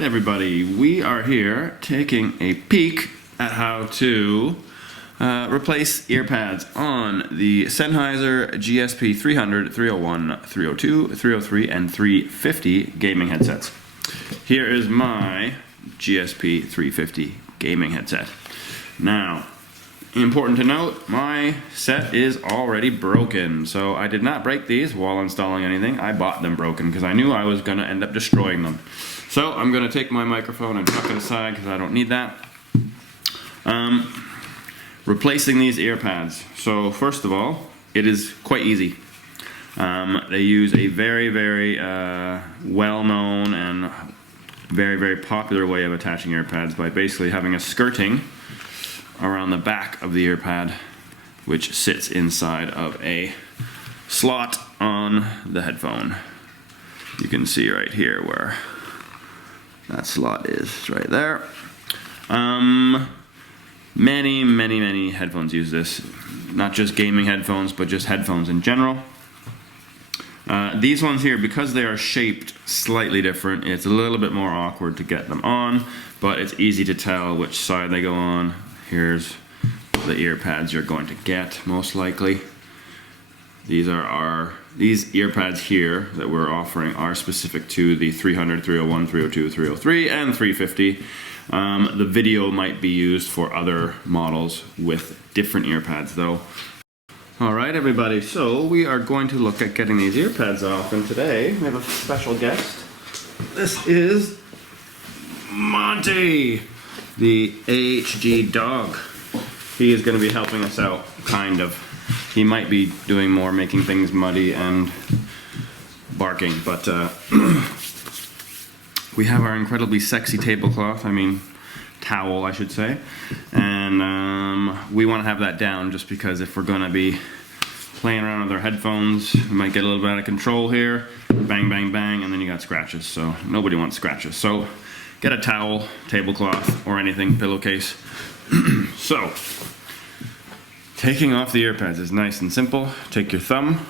Alright everybody, we are here taking a peek at how to replace ear pads on the Sennheiser GSP 300, 301, 302, 303, and 350 gaming headsets. Here is my GSP 350 gaming headset. Now, important to note, my set is already broken, so I did not break these while installing anything. I bought them broken because I knew I was going to end up destroying them. So I'm going to take my microphone and tuck it aside because I don't need that. Replacing these ear pads. So first of all, it is quite easy. They use a very well-known and very popular way of attaching ear pads by basically having a skirting around the back of the ear pad, which sits inside of a slot on the headphone. You can see right here where that slot is, right there. Many headphones use this, not just gaming headphones, but just headphones in general. These ones here, because they are shaped slightly different, it's a little bit more awkward to get them on, but it's easy to tell which side they go on. Here's the ear pads you're going to get, most likely. These ear pads here that we're offering are specific to the 300, 301, 302, 303, and 350. The video might be used for other models with different ear pads though. Alright everybody, so we are going to look at getting these ear pads off, and today we have a special guest. This is Monty, the AHG dog. He is going to be helping us out, kind of. He might be doing more, making things muddy and barking, but we have our incredibly sexy tablecloth, towel I should say, and we want to have that down just because if we're going to be playing around with our headphones, we might get a little bit out of control here, bang bang bang, and then you got scratches, so nobody wants scratches. So get a towel, tablecloth, or anything, pillowcase. So, taking off the ear pads is nice and simple. Take your thumb,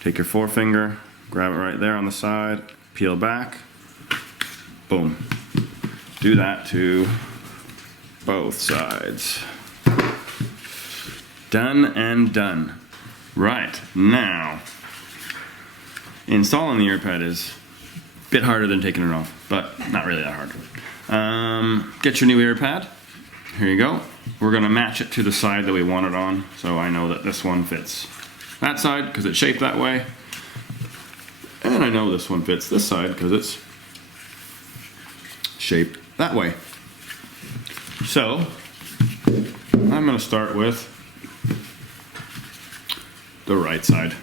take your forefinger, grab it right there on the side, peel back, boom. Do that to both sides. Done and done. Right, now, installing the ear pad is a bit harder than taking it off, but not really that hard. Get your new ear pad. Here you go. We're going to match it to the side that we want it on, so I know that this one fits that side because it's shaped that way, and I know this one fits this side because it's shaped that way. So I'm going to start with the right side.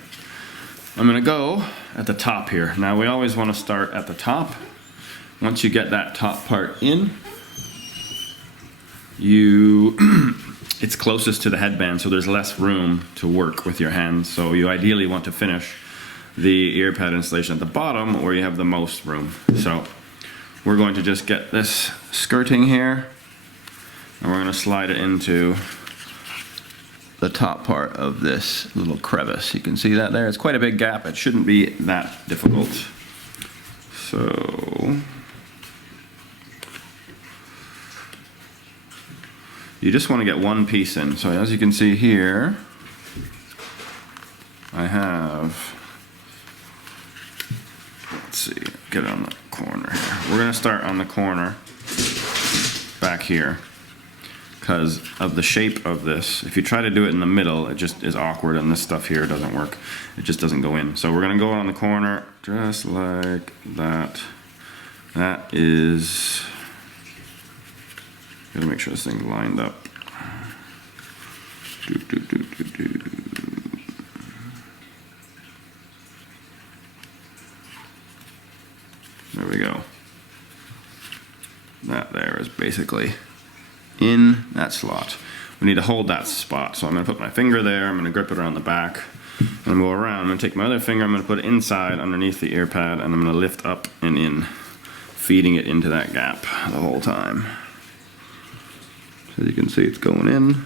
I'm going to go at the top here. Now we always want to start at the top. Once you get that top part in, it's closest to the headband, so there's less room to work with your hands. So you ideally want to finish the ear pad installation at the bottom where you have the most room. So we're going to just get this skirting here, and we're going to slide it into the top part of this little crevice. You can see that there. It's quite a big gap. It shouldn't be that difficult. So you just want to get one piece in. So as you can see here, I have, let's see, get it on the corner here. We're going to start on the corner back here because of the shape of this. If you try to do it in the middle, it just is awkward, and this stuff here doesn't work. It just doesn't go in. So we're going to go on the corner just like that. That is, gotta make sure this thing's lined up. There we go. That there is basically in that slot. We need to hold that spot, so I'm going to put my finger there, I'm going to grip it around the back, and go around. I'm going to take my other finger, I'm going to put it inside underneath the ear pad, and I'm going to lift up and in, feeding it into that gap the whole time. As you can see, it's going in.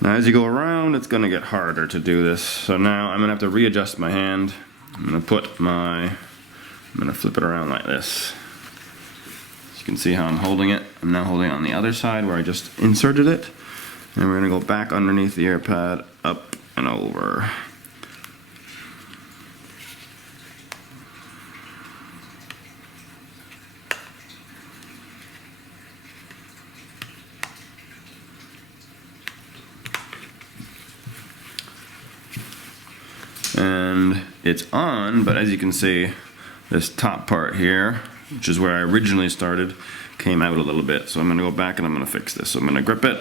Now as you go around, it's going to get harder to do this. So now I'm going to have to readjust my hand. I'm going to flip it around like this. you can see how I'm holding it. I'm now holding it on the other side where I just inserted it. And we're gonna go back underneath the ear pad, up and over. And it's on, but as you can see, this top part here, which is where I originally started, came out a little bit. So I'm gonna go back and I'm gonna fix this. So I'm gonna grip it,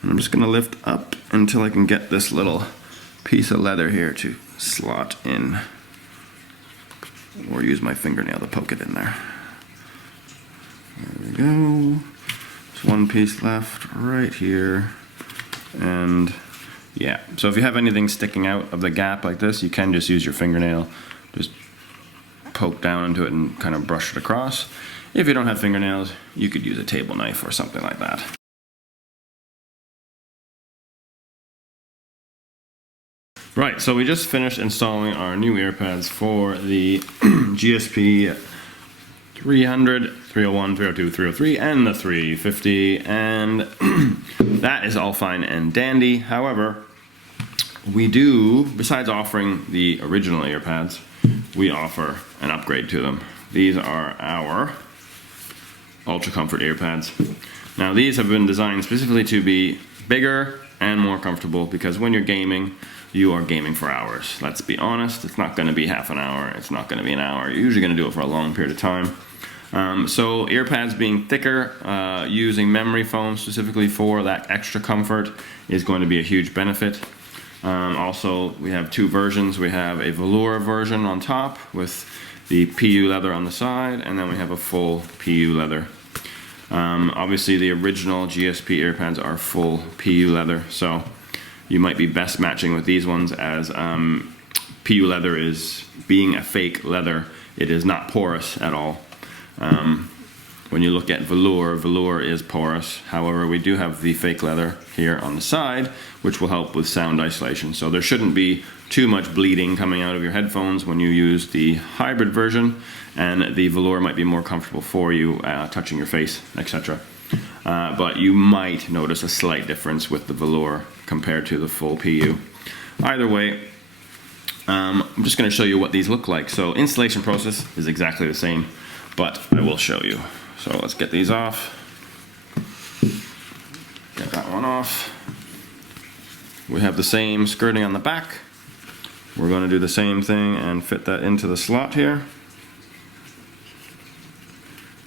and I'm just gonna lift up until I can get this little piece of leather here to slot in, or use my fingernail to poke it in there. There we go. There's one piece left right here, and yeah, so if you have anything sticking out of the gap like this, you can just use your fingernail, just poke down into it and kind of brush it across. If you don't have fingernails, you could use a table knife or something like that. Right, so we just finished installing our new ear pads for the GSP 300, 301, 302, 303, and the 350, and that is all fine and dandy. However, we do, besides offering the original ear pads, we offer an upgrade to them. These are our Ultra Comfort ear pads. Now these have been designed specifically to be bigger and more comfortable, because when you're gaming, you are gaming for hours. Let's be honest, it's not going to be half an hour, it's not going to be an hour. You're usually going to do it for a long period of time. So ear pads being thicker, using memory foam specifically for that extra comfort is going to be a huge benefit. Also, we have two versions. We have a velour version on top with the PU leather on the side, and then we have a full PU leather. Obviously the original GSP ear pads are full PU leather, so you might be best matching with these ones, as PU leather is, being a fake leather, it is not porous at all. When you look at velour, velour is porous. However, we do have the fake leather here on the side, which will help with sound isolation. So there shouldn't be too much bleeding coming out of your headphones when you use the hybrid version, and the velour might be more comfortable for you touching your face, etc. But you might notice a slight difference with the velour compared to the full PU. Either way, I'm just going to show you what these look like. So installation process is exactly the same, but I will show you. So let's get these off. Get that one off. We have the same skirting on the back. We're going to do the same thing and fit that into the slot here.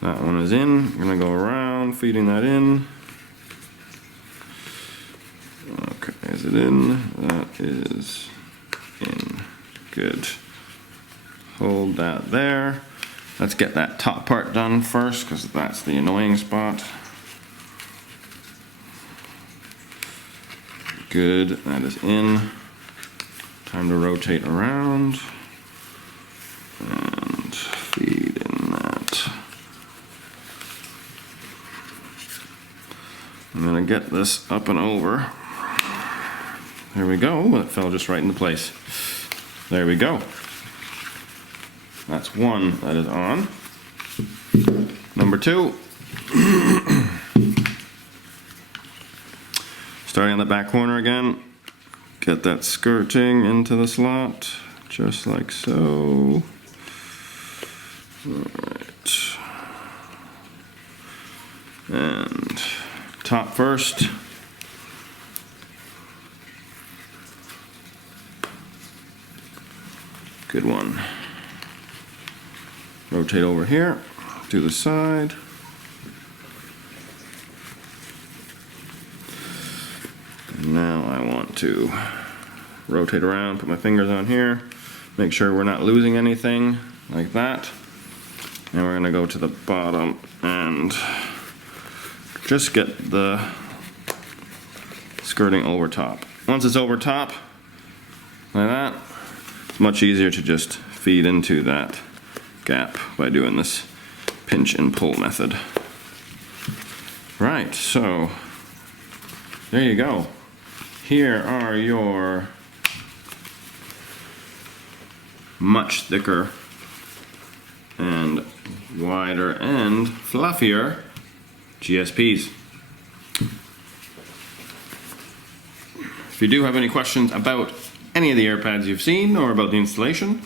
That one is in. We're going to go around feeding that in. Okay, is it in? That is in. Good. Hold that there. Let's get that top part done first, because that's the annoying spot. Good, that is in. Time to rotate around and feed in that. I'm gonna get this up and over. There we go, it fell just right into place. There we go. That's one that is on. Number two. Starting on the back corner again. Get that skirting into the slot, just like so. Alright. And top first. Good one. Rotate over here to the side. And now I want to rotate around, put my fingers on here, make sure we're not losing anything, like that. And we're gonna go to the bottom and just get the skirting over top. Once it's over top, like that, it's much easier to just feed into that gap by doing this pinch and pull method. Right, so there you go. Here are your much thicker and wider and fluffier GSPs. If you do have any questions about any of the AirPads you've seen or about the installation,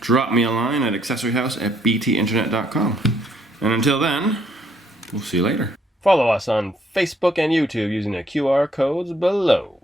drop me a line at accessoryhouse@btinternet.com. And until then, we'll see you later. Follow us on Facebook and YouTube using the QR codes below.